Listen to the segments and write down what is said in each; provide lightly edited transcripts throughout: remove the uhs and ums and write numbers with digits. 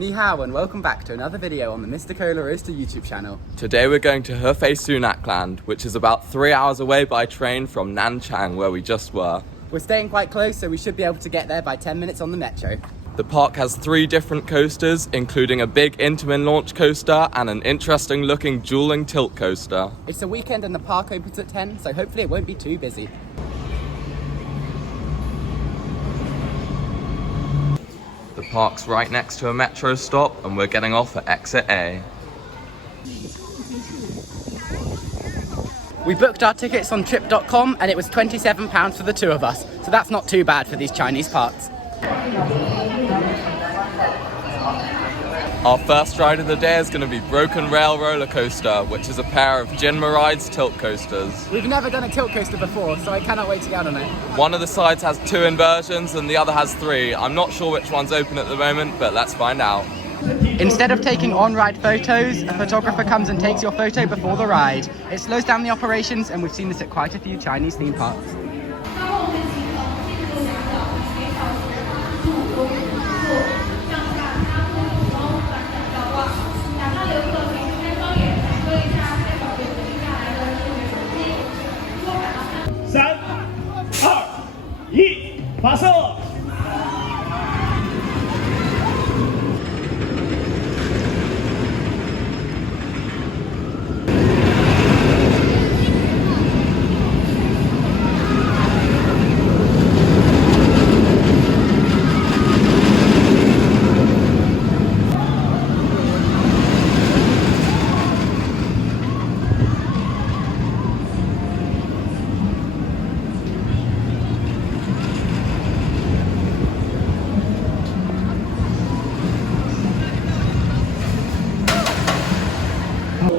Ni hao and welcome back to another video on the Mr. Coller Roaster YouTube channel. Today we're going to Hefei Sunac Land, which is about 3 hours away by train from Nanchang, where we just were. We're staying quite close, so we should be able to get there by 10 minutes on the metro. The park has 3 different coasters, including a big Intamin launch coaster and an interesting looking dueling tilt coaster. It's a weekend and the park opens at 10, so hopefully it won't be too busy. The park's right next to a metro stop and we're getting off at exit A. We booked our tickets on trip.com and it was £27 for the two of us, so that's not too bad for these Chinese parks. Our first ride of the day is going to be Broken Rail Roller Coaster, which is a pair of Jinma Rides tilt coasters. We've never done a tilt coaster before, so I cannot wait to get on it. One of the sides has 2 inversions and the other has 3. I'm not sure which one's open at the moment, but let's find out. Instead of taking on-ride photos, a photographer comes and takes your photo before the ride. It slows down the operations, and we've seen this at quite a few Chinese theme parks.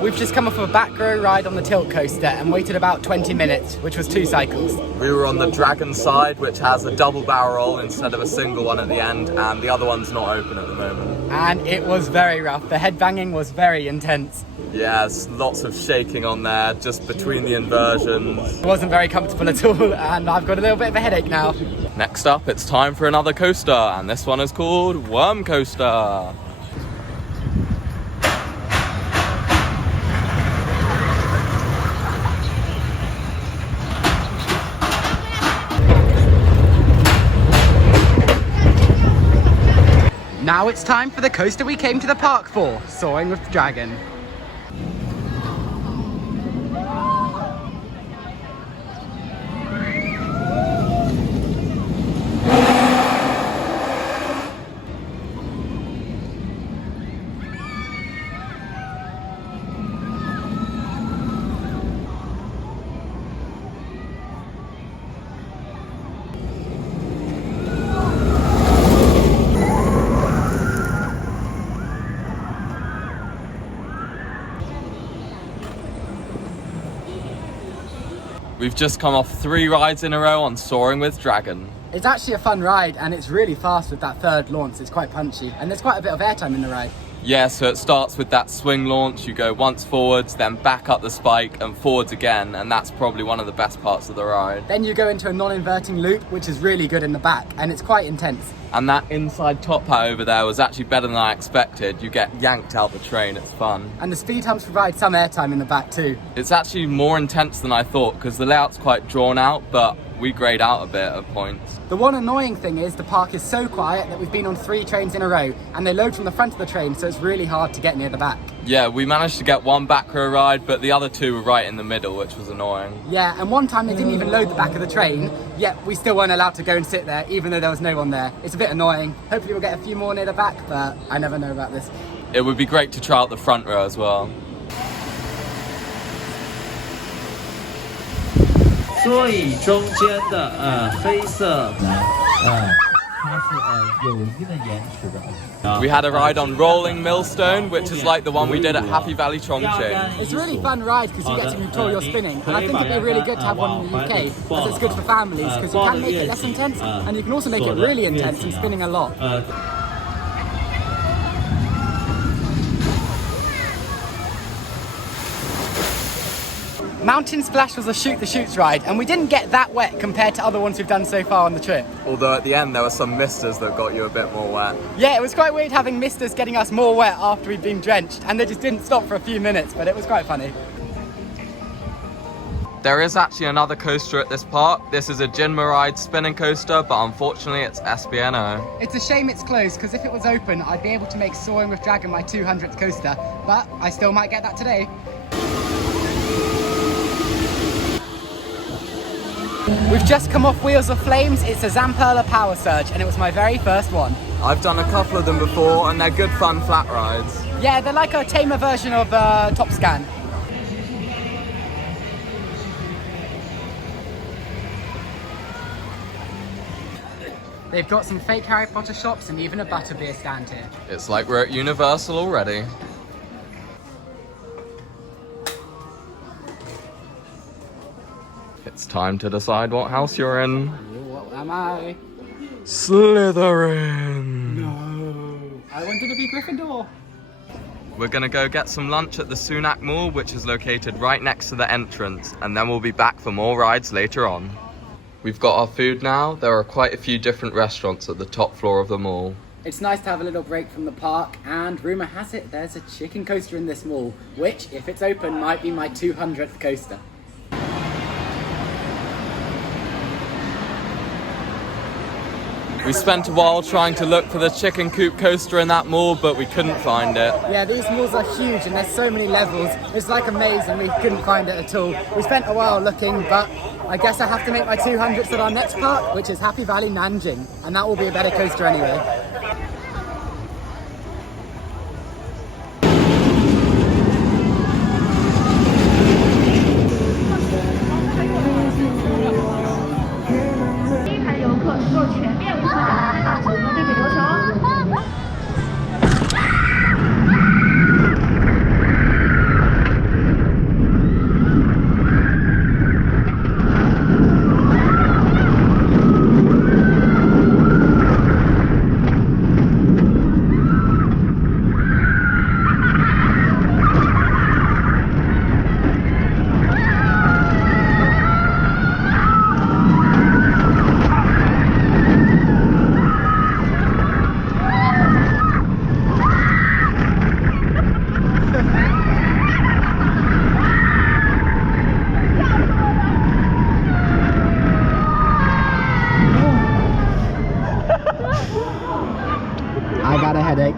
We've just come off of a back row ride on the tilt coaster and waited about 20 minutes, which was 2 cycles. We were on the Dragon side, which has a double barrel roll instead of a single one at the end, and the other one's not open at the moment. And it was very rough. The headbanging was very intense. Yeah, there's lots of shaking on there, just between the inversions. It wasn't very comfortable at all, and I've got a little bit of a headache now. Next up, it's time for another coaster, and this one is called Worm Coaster. Now it's time for the coaster we came to the park for, Soaring with Dragon. We've just come off 3 rides in a row on Soaring with Dragon. It's actually a fun ride and it's really fast with that third launch. It's quite punchy and there's quite a bit of airtime in the ride. Yeah, so it starts with that swing launch. You go once forwards, then back up the spike and forwards again, and that's probably one of the best parts of the ride. Then you go into a non-inverting loop, which is really good in the back, and it's quite intense. And that inside top hat over there was actually better than I expected. You get yanked out the train, it's fun. And the speed humps provide some airtime in the back too. It's actually more intense than I thought, because the layout's quite drawn out, but we grayed out a bit at points. The one annoying thing is the park is so quiet that we've been on 3 trains in a row, and they load from the front of the train, so it's really hard to get near the back. Yeah, we managed to get 1 back row ride, but the other 2 were right in the middle, which was annoying. Yeah, and one time they didn't even load the back of the train, yet we still weren't allowed to go and sit there, even though there was no one there. It's a bit annoying. Hopefully we'll get a few more near the back, but I never know about this. It would be great to try out the front row as well. 座椅中间的黑色的它是有一定的延迟的。 We had a ride on Rolling Millstone, which is like the one we did at Happy Valley Chongqing. It's a really fun ride because you get to control your spinning, and I think it'd be really good to have one in the UK because it's good for families because you can make it less intense and you can also make it really intense and spinning a lot. Mountain Splash was a shoot the chutes ride, and we didn't get that wet compared to other ones we've done so far on the trip. Although at the end there were some misters that got you a bit more wet. Yeah, it was quite weird having misters getting us more wet after we'd been drenched, and they just didn't stop for a few minutes, but it was quite funny. There is actually another coaster at this park. This is a Jinma spinning coaster, but unfortunately it's SBNO. It's a shame it's closed, because if it was open, I'd be able to make Soaring with Dragon my 200th coaster, but I still might get that today. We've just come off Wheels of Flames. It's a Zamperla Power Surge, and it was my very first one. I've done a couple of them before, and they're good fun flat rides. Yeah, they're like a tamer version of Top Scan. They've got some fake Harry Potter shops and even a butterbeer stand here. It's like we're at Universal already. It's time to decide what house you're in. What am I? Slytherin! No. I wanted to be Gryffindor. We're gonna go get some lunch at the Sunac Mall, which is located right next to the entrance, and then we'll be back for more rides later on. We've got our food now. There are quite a few different restaurants at the top floor of the mall. It's nice to have a little break from the park, and rumour has it there's a chicken coaster in this mall, which, if it's open, might be my 200th coaster. We spent a while trying to look for the chicken coop coaster in that mall, but we couldn't find it. Yeah, these malls are huge and there's so many levels. It's like a maze and we couldn't find it at all. We spent a while looking, but I guess I have to make my 200th at our next park, which is Happy Valley Nanjing, and that will be a better coaster anyway. I got a headache.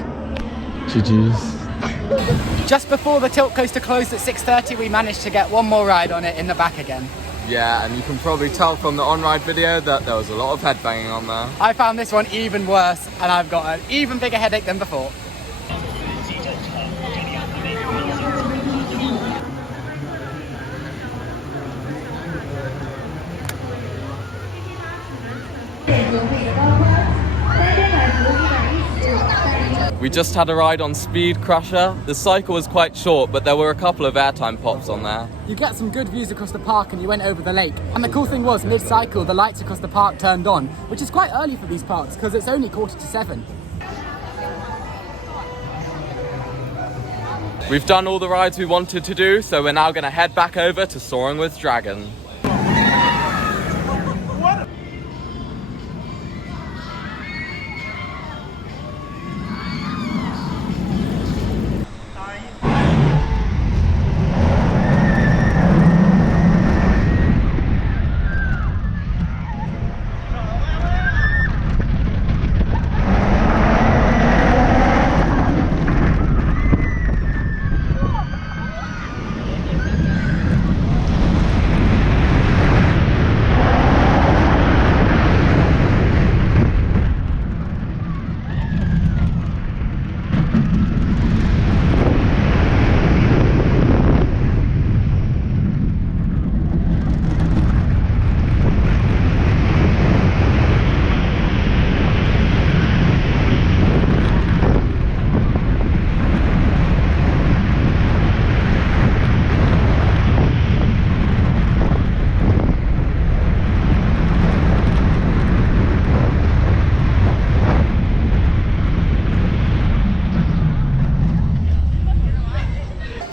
GG's. Just before the tilt coaster closed at 6:30, we managed to get one more ride on it in the back again. Yeah, and you can probably tell from the on-ride video that there was a lot of headbanging on there. I found this one even worse, and I've got an even bigger headache than before. We just had a ride on Speed Crusher. The cycle was quite short, but there were a couple of airtime pops on there. You get some good views across the park and you went over the lake. And the cool thing was, mid-cycle, the lights across the park turned on, which is quite early for these parks because it's only 6:45. We've done all the rides we wanted to do, so we're now going to head back over to Soaring with Dragon.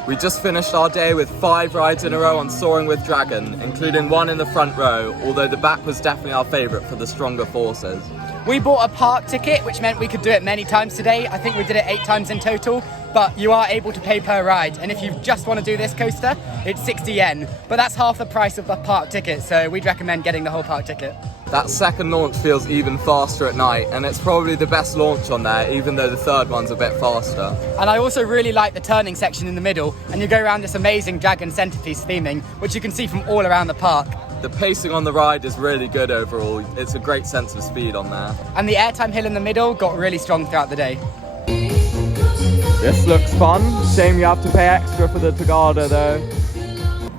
We just finished our day with 5 rides in a row on Soaring with Dragon, including one in the front row, although the back was definitely our favourite for the stronger forces. We bought a park ticket, which meant we could do it many times today. I think we did it 8 times in total, but you are able to pay per ride. And if you just want to do this coaster, it's 60 yen, but that's half the price of the park ticket, so we'd recommend getting the whole park ticket. That second launch feels even faster at night, and it's probably the best launch on there, even though the third one's a bit faster. And I also really like the turning section in the middle, and you go around this amazing dragon centerpiece theming, which you can see from all around the park. The pacing on the ride is really good overall. It's a great sense of speed on there. And the airtime hill in the middle got really strong throughout the day. This looks fun. Shame you have to pay extra for the Tagada though.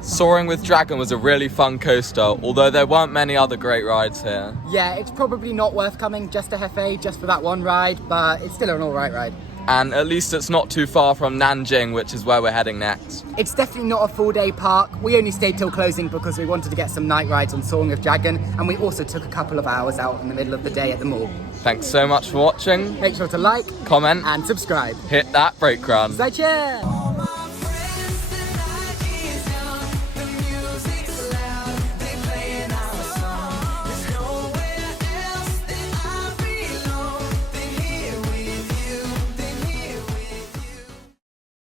Soaring with Dragon was a really fun coaster, although there weren't many other great rides here. Yeah, it's probably not worth coming just to Hefei, just for that one ride, but it's still an alright ride. And at least it's not too far from Nanjing, which is where we're heading next. It's definitely not a full day park. We only stayed till closing because we wanted to get some night rides on Soaring with Dragon, and we also took a couple of hours out in the middle of the day at the mall. Thanks so much for watching. Make sure to like, comment, and subscribe. hit that brake run. 再见!